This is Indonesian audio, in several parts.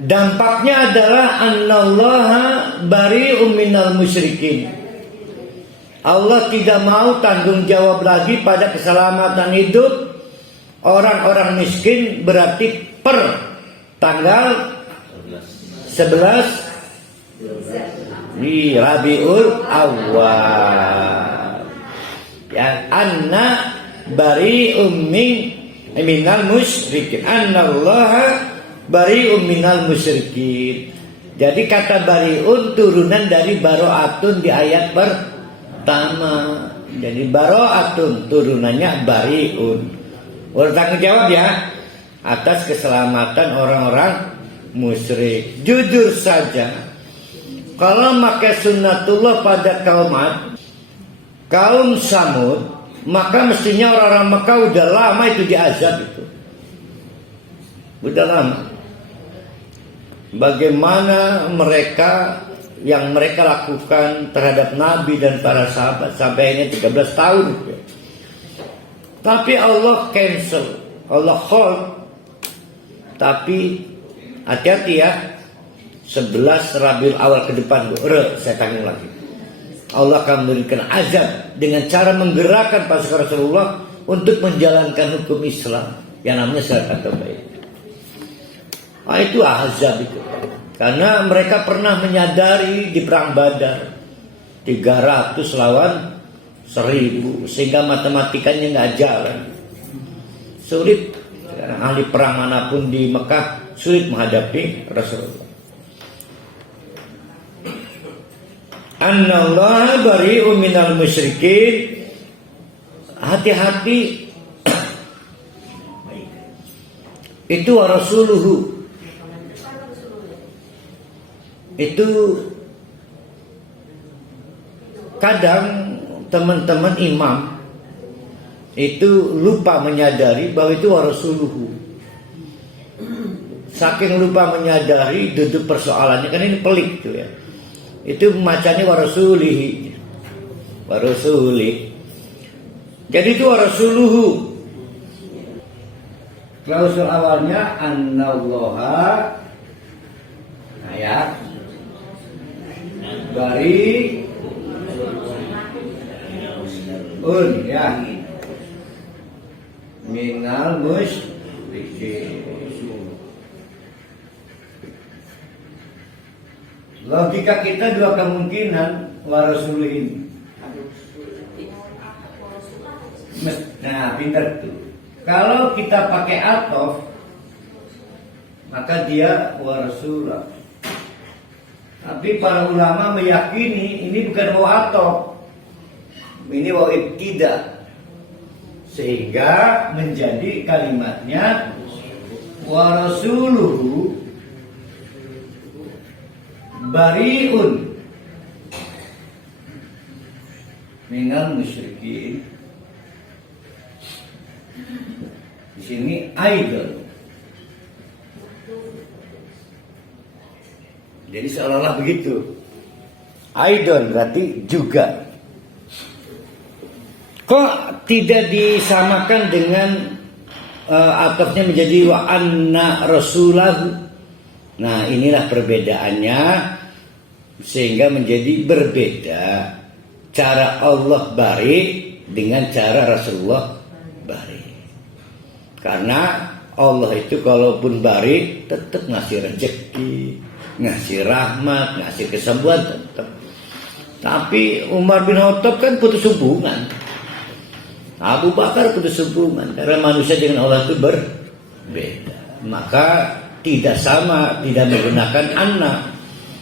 Dampaknya adalah annallaha bari'um minal musyrikin. Allah tidak mau tanggung jawab lagi pada keselamatan hidup orang-orang miskin, berarti per tanggal 11 di Rabiul Awwal. Ya, anna bari'um minal musyrikin. Annallaha bari'un minal musyrikin. Jadi kata bari'un turunan dari baro'atun di ayat pertama. Jadi baro'atun turunannya bari'un. Bertanggung jawab ya atas keselamatan orang-orang musyrik. Jujur saja, kalau pakai sunnatullah pada kaum Samud, maka mestinya orang-orang Mekah udah lama itu diazab itu. Udah lama. Bagaimana yang mereka lakukan terhadap Nabi dan para sahabat sampai ini 13 tahun. Tapi Allah cancel, Allah hold. Tapi hati-hati ya, 11 Rabiul Awal ke depan saya tanggung lagi. Allah akan memberikan azab dengan cara menggerakkan pasukan Rasulullah untuk menjalankan hukum Islam yang namanya syahadat tauhid. Itu azab itu. Karena mereka pernah menyadari di perang Badar 300 lawan 1000, sehingga matematikanya nggak jalan. Sulit. Ahli perang manapun di Mekah sulit menghadapi Rasulullah. Annallaha bari'un minal musyrikin. Hati-hati. Itu wa rasuluhu. Itu kadang teman-teman imam itu lupa menyadari bahwa itu wa rasuluhu. Saking lupa menyadari duduk persoalannya, kan ini pelik tuh ya. Itu macamnya wa rasulihi. Wa rasulih. Jadi itu wa rasuluhu. Klausul awalnya annallaha ayat bari ya minal musyrikin. Logika kita dua kemungkinan wa rasulihin. Nah, pintar tuh. Kalau kita pakai atof, maka dia wa rasulah. Tapi para ulama meyakini ini bukan wa atof, ini wa ibtida, sehingga menjadi kalimatnya wa rasuluhu bari'un minal musyrikin. Di sini idol. Jadi seolah-olah begitu. Idol berarti juga. Kok tidak disamakan dengan atofnya menjadi wa anna rasulahu? Nah, inilah perbedaannya, sehingga menjadi berbeda cara Allah barik dengan cara Rasulullah barik. Karena Allah itu kalaupun barik tetap ngasih rezeki, ngasih rahmat, ngasih kesembuhan tetap. Tapi Umar bin Khattab kan putus hubungan, Abu Bakar putus hubungan, karena manusia dengan Allah itu berbeda. Maka tidak sama, tidak menggunakan anna.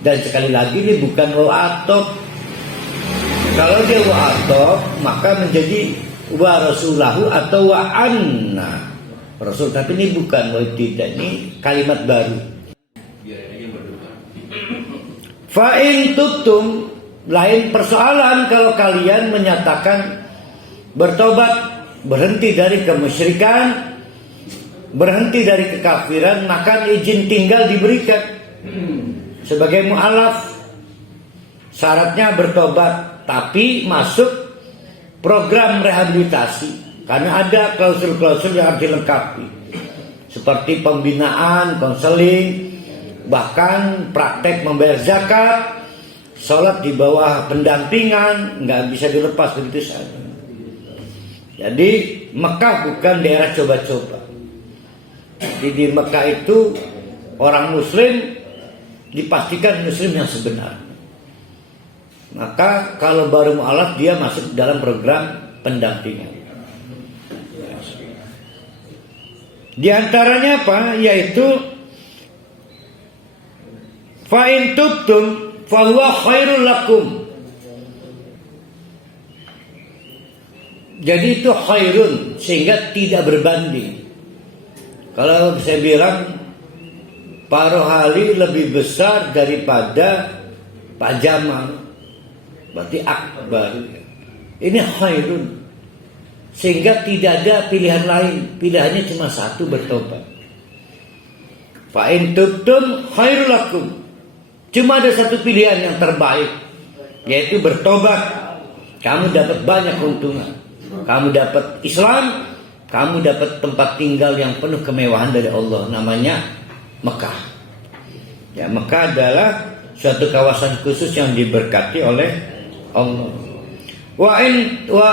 Dan sekali lagi ini bukan wa atof. Kalau dia wa atof, maka menjadi wa rasulahu atau wa anna rasul. Tapi ini bukan, wa tidak, ini kalimat baru. Fa in tubtum, lain persoalan kalau kalian menyatakan bertobat, berhenti dari kemusyrikan, berhenti dari kekafiran, maka izin tinggal diberikan sebagai mu'alaf. Syaratnya bertobat, tapi masuk program rehabilitasi, karena ada klausul-klausul yang harus dilengkapi, seperti pembinaan, konseling, bahkan praktek membayar zakat, sholat di bawah pendampingan, nggak bisa dilepas begitu saja. Jadi Mekah bukan daerah coba-coba. Jadi di Mekah itu orang Muslim dipastikan Muslim yang sebenarnya. Maka kalau baru mu'alaf, dia masuk dalam program pendampingan. Di antaranya apa? Yaitu fa in tubtum fa huwa khairul lakum. Jadi itu khairun, sehingga tidak berbanding. Kalau saya bilang Pak Rohali lebih besar daripada Pak Jamal, berarti akbar. Ini khairun, sehingga tidak ada pilihan lain. Pilihannya cuma satu, bertobat. Fa in tubtum khairul lakum. Cuma ada satu pilihan yang terbaik, yaitu bertobat. Kamu dapat banyak keuntungan. Kamu dapat Islam, kamu dapat tempat tinggal yang penuh kemewahan dari Allah, namanya Mekah. Ya, Mekah adalah suatu kawasan khusus yang diberkati oleh Allah. Wa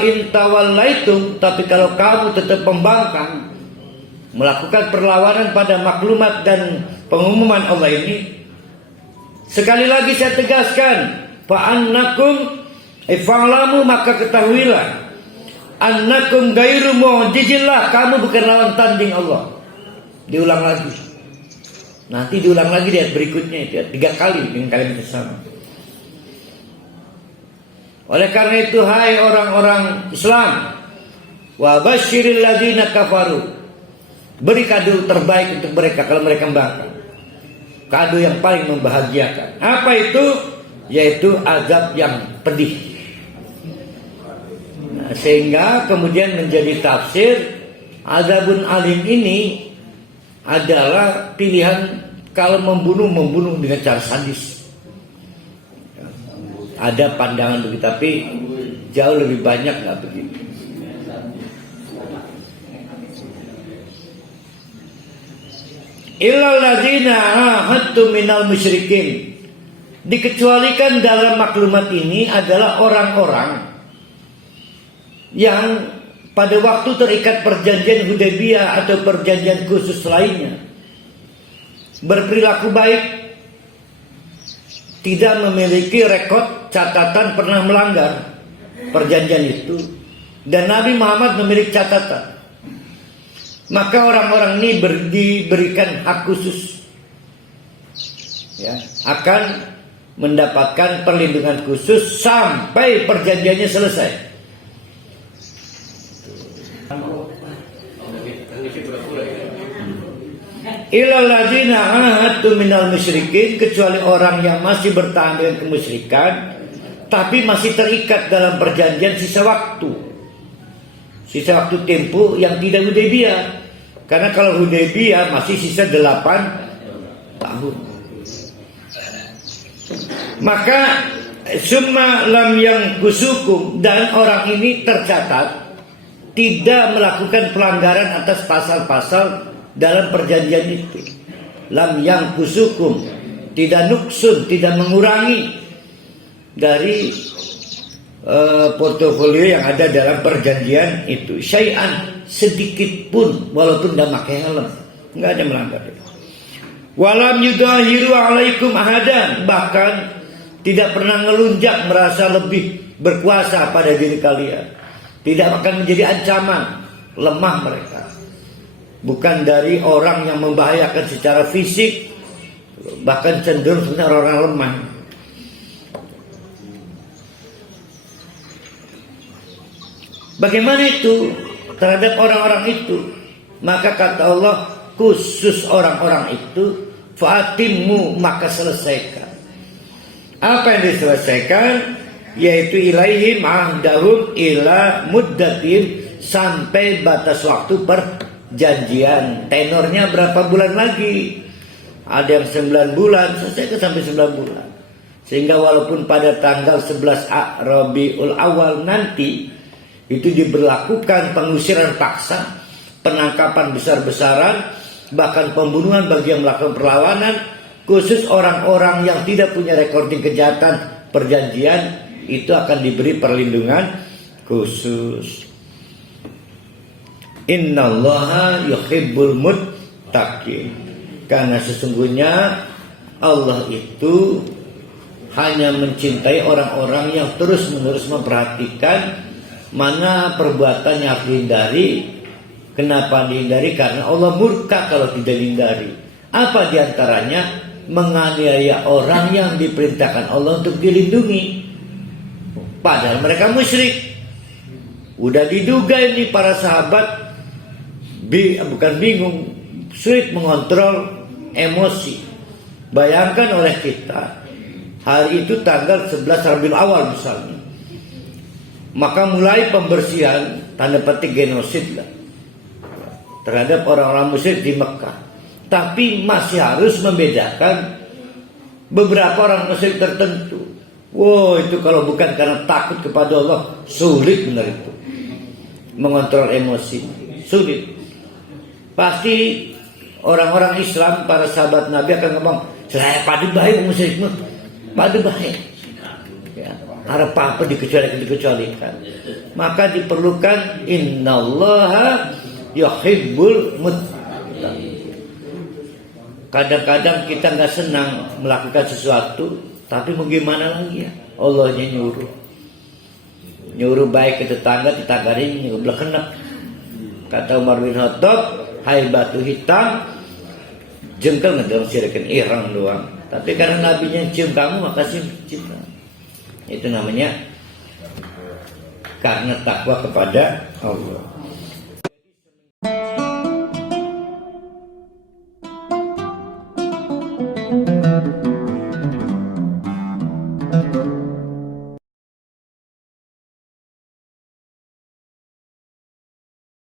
in tawallaitum, tapi kalau kamu tetap membangkang, melakukan perlawanan pada maklumat dan pengumuman Allah ini, sekali lagi saya tegaskan, fa annakum ifa'lamu, maka ketahuilah, annakum gairu mu'jizillah, kamu bukan lawan tanding Allah. Diulang lagi. Nanti diulang lagi di ayat berikutnya itu, 3 kali dengan kalimat yang sama. Oleh karena itu, hai orang-orang Islam, wa basyiril ladzina kafaru, beri kado terbaik untuk mereka kalau mereka membangkang. Kado yang paling membahagiakan. Apa itu? Yaitu azab yang pedih. Nah, sehingga kemudian menjadi tafsir azabun alim ini adalah pilihan kalau membunuh dengan cara sadis. Ada pandangan begitu, tapi jauh lebih banyak nggak begitu. Illal ladzina ahadtum minal musyrikin. Dikecualikan dalam maklumat ini adalah orang-orang yang pada waktu terikat perjanjian Hudaybiyah atau perjanjian khusus lainnya berperilaku baik, tidak memiliki rekod catatan pernah melanggar perjanjian itu, dan Nabi Muhammad memiliki catatan. Maka orang-orang ini diberikan hak khusus, ya, akan mendapatkan perlindungan khusus sampai perjanjiannya selesai. Illal ladzina ahadtum minal musyrikin, kecuali orang yang masih bertahan dengan kemusyrikan tapi masih terikat dalam perjanjian sisa waktu tempo yang tidak Hudaybiyah. Karena kalau Hudaybiyah masih sisa 8 tahun. Maka summa lam yang kusukum, dan orang ini tercatat tidak melakukan pelanggaran atas pasal-pasal dalam perjanjian itu. Lam yang kusukum, tidak nuksun, tidak mengurangi dari portofolio yang ada dalam perjanjian itu. Syai'an, sedikit pun, walaupun tidak pakai helm, nggak ada melanggar. Walam yudahiru alaikum ahadan, bahkan tidak pernah ngelunjak merasa lebih berkuasa pada diri kalian. Tidak akan menjadi ancaman lemah mereka. bukan dari orang yang membahayakan secara fisik, bahkan cenderung sebenarnya orang lemah. Bagaimana itu terhadap orang-orang itu? Maka kata Allah, khusus orang-orang itu, fa'atimmu, maka selesaikan. Apa yang diselesaikan? Yaitu ilaihim ahdahum ila muddatin, sampai batas waktu perjanjian. Tenornya berapa bulan lagi? Ada yang 9 bulan, selesaikan sampai 9 bulan. Sehingga walaupun pada tanggal 11 Rabiul Awal nanti itu diberlakukan pengusiran paksa, penangkapan besar-besaran, bahkan pembunuhan bagi yang melakukan perlawanan, khusus orang-orang yang tidak punya recording kejahatan perjanjian, itu akan diberi perlindungan khusus. Innallaha yuhibbul muttaqin. Karena sesungguhnya Allah itu hanya mencintai orang-orang yang terus-menerus memperhatikan mana perbuatan yang harus dihindari. Kenapa dihindari? Karena Allah murka kalau tidak dihindari. Apa diantaranya? Menganiaya orang yang diperintahkan Allah untuk dilindungi, padahal mereka musyrik. Udah diduga ini para sahabat bukan bingung, sulit mengontrol emosi. Bayangkan oleh kita, hari itu tanggal 11 Rabiul Awal misalnya, maka mulai pembersihan, tanda petik genosid lah, terhadap orang-orang musyrik di Mekah. Tapi masih harus membedakan beberapa orang musyrik tertentu. Wow, itu kalau bukan karena takut kepada Allah, sulit benar itu mengontrol emosi, sulit. Pasti orang-orang Islam, para sahabat Nabi akan ngomong, saya padu baik musyrik mah, padu baik. Ya, harap apa dikecualikan. Maka diperlukan innallaha yuhibbul muttaqin. Kadang-kadang kita nggak senang melakukan sesuatu, tapi mau gimana lagi ya? Allahnya nyuruh baik ke tetangga ini nyuruh belakang. Kata Umar bin Khattab, hai batu hitam, jengkel nggak dalam syirikin ihram doang. Tapi karena nabinya cium kamu, maka cinta. Itu namanya karena takwa kepada Allah.